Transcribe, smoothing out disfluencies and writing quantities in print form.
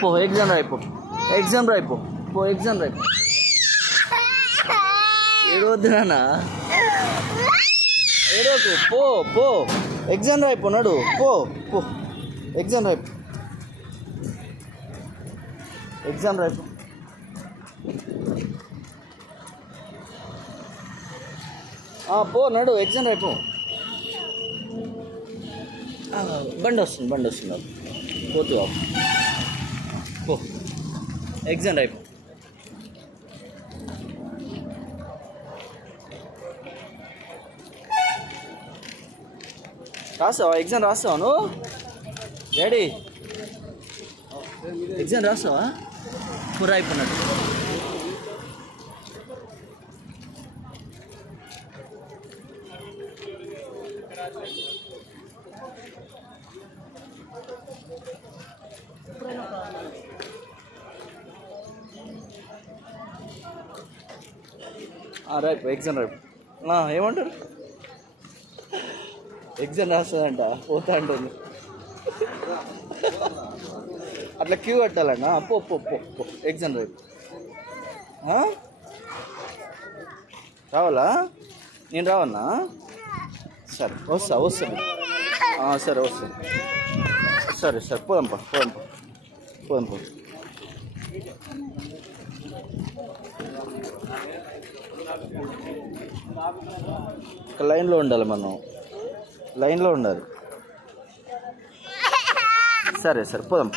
పో exam రాయిపో. Exam రాయిపో. పో exam రాయిపో. ఏడవద్దు నాన్న, ఏడవకు. పో పో ఎగ్జామ్ రాయిపో. నడు పో పో ఎగ్జామ్ రాయిపో. ఎగ్జామ్ రాయిపో. పో నడు ఎగ్జామ్ రాయిపో. బండి వస్తుంది పోతు పో ఎగ్జామ్ రాయిపో. రాసావా? ఎగ్జామ్ రాస్తావా నువ్వు? డాడీ ఎగ్జామ్ రాస్తావా? పూర అయిపోయినట్టు. రైపు ఎగ్జామ్ రైపు. ఏమంటారు? ఎగ్జామ్ రాస్తుందంట, పోతా అంటుంది. అట్లా క్యూ కట్టాలన్నా. పో పో పో పో ఎగ్జామ్ రైపు. రావాలా? నేను రావన్నా? సరే వస్తాను. సరే వస్తాను. సరే పోదాంపా. లైన్లో ఉండాలి, మనం లైన్లో ఉండాలి. సరే పోదాం.